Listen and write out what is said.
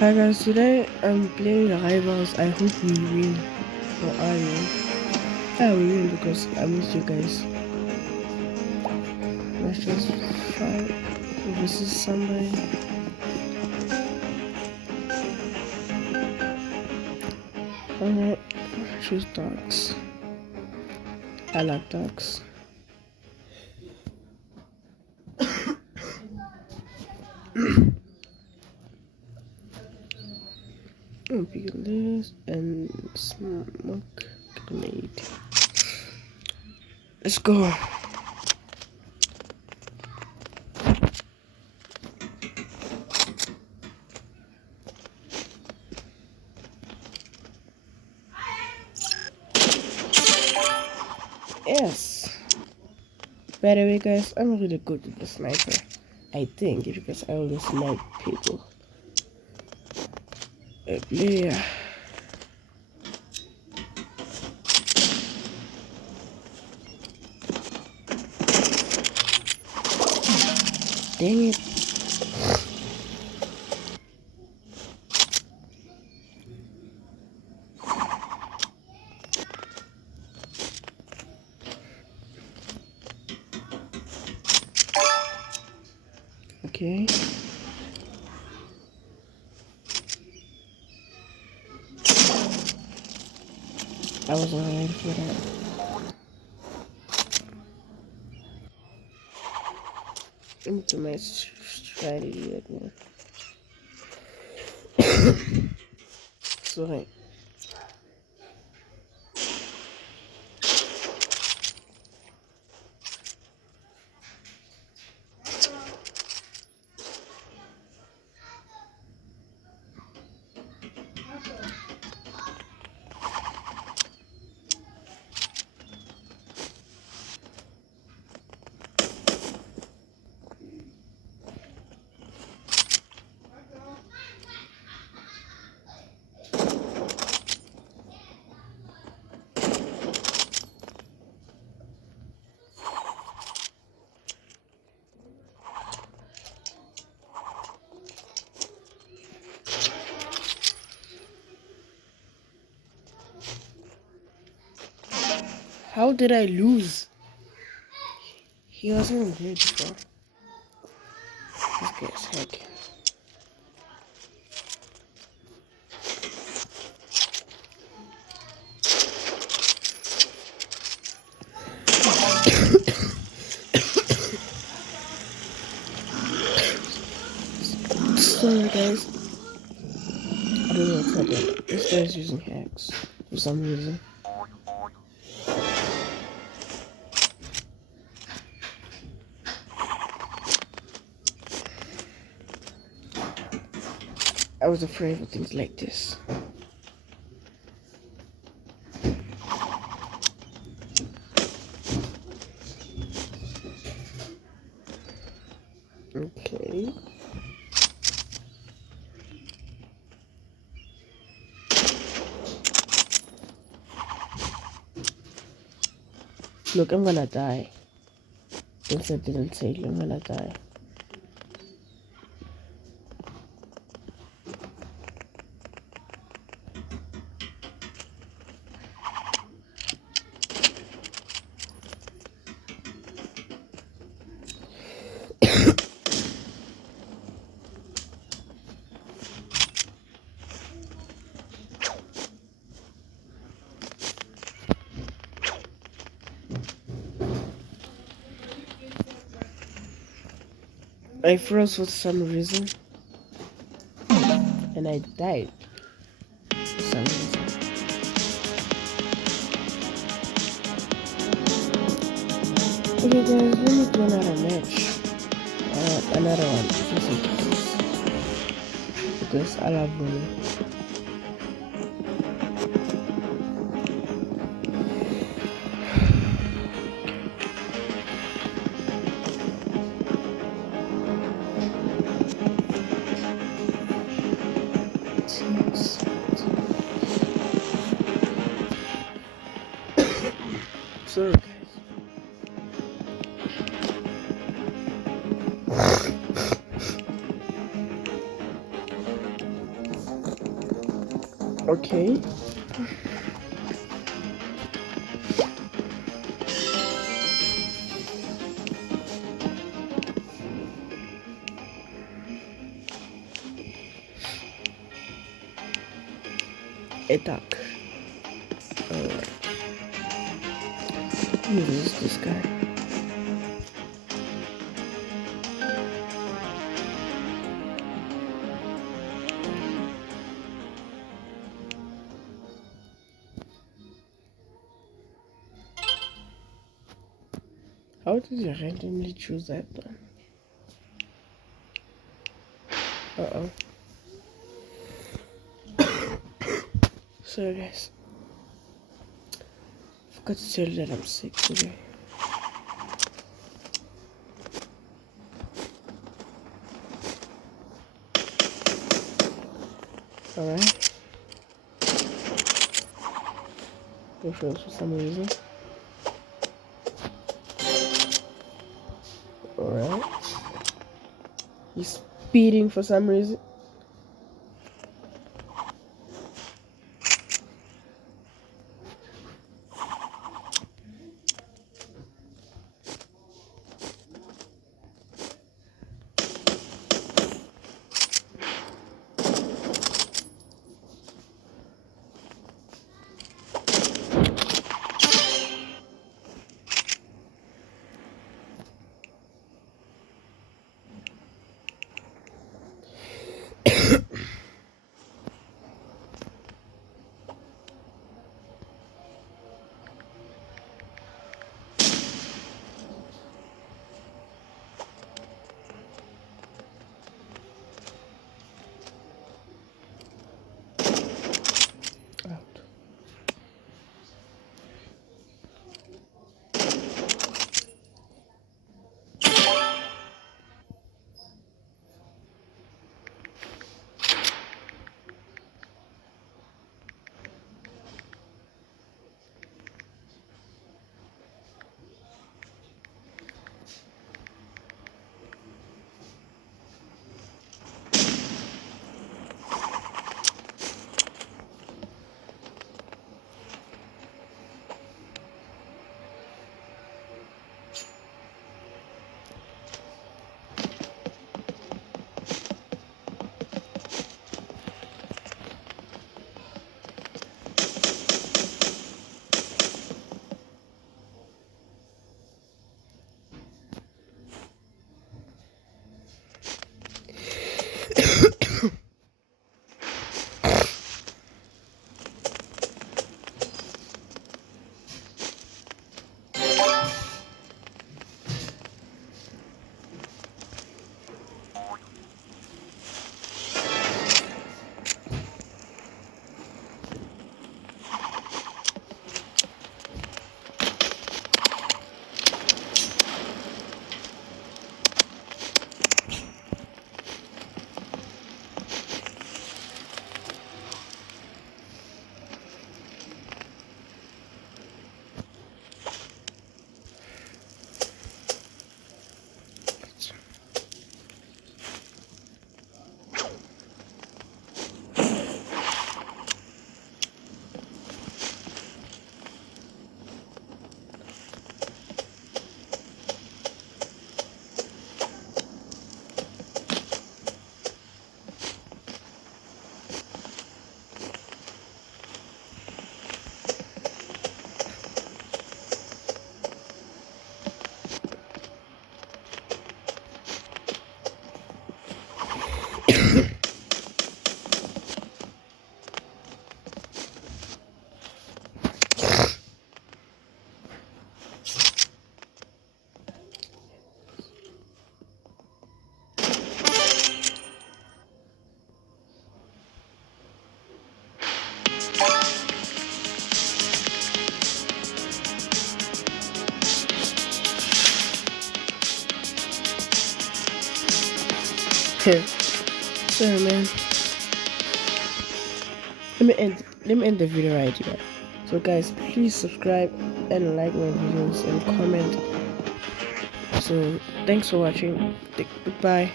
Hi guys, today I'm playing the rivals. I hope we win. Or I win. Yeah, we win because I missed you guys. Let's just fight versus somebody. Alright, choose dogs. I like dogs. Big this and smoke grenade. Let's go. Yes. By the way, guys, I'm really good with the sniper. I think because I always snipe people. Yeah. Dang it. Okay. I wasn't ready for that. Into my strategy again. Sorry. How did I lose? He wasn't there before. This guy's heck. Sorry guys. I don't know what's happening. This guy's using hacks for some reason. I was afraid of things like this. Okay. Look, I'm gonna die. Since I didn't say it, I'm gonna die. I froze for some reason. And I died for some reason. Okay guys, let me do another match. Another one. Just in case. Because I love winning. Sorry guys. Okay. Attack. Alright. Who is this guy? How did you randomly choose that one? Uh-oh. Sorry guys. Forgot to tell you that I'm sick today. Alright. No shows for some reason. Alright. He's speeding for some reason. Out. Sorry, man. Let me end the video right here. So guys, please subscribe and like my videos and comment. So thanks for watching. Goodbye.